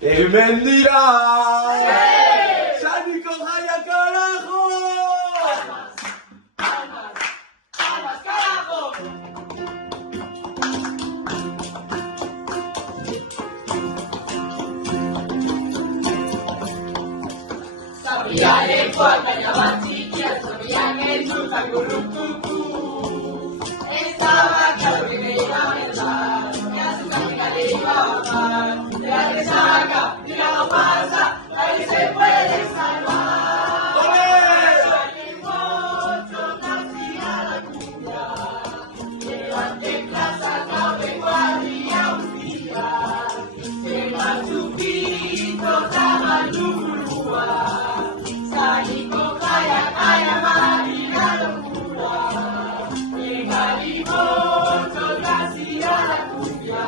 ¡Que mentirá! ¡Sí! ¡Sánico Jaya, carajo! ¡Vamos, carajo! Sabían el cuarto y abastiquían, sabían el chuta currucucú. Estaba claro que era verdad, que a su camina le iba a bajar. De la resaca y la panza, nadie se puede salvar. El mocho nacía la cumbia, levante plaza, cabe guardia un día. Lleva su pito, tamalúa. Sánico Jaya, Jaya, marina locura. Llega Limocho, nacía la cumbia.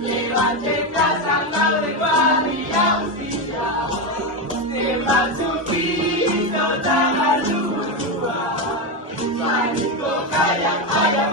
Levante plaza, cabe guardia un día. Lleva su pito, tamalúa. Sánico Jaya, Jaya,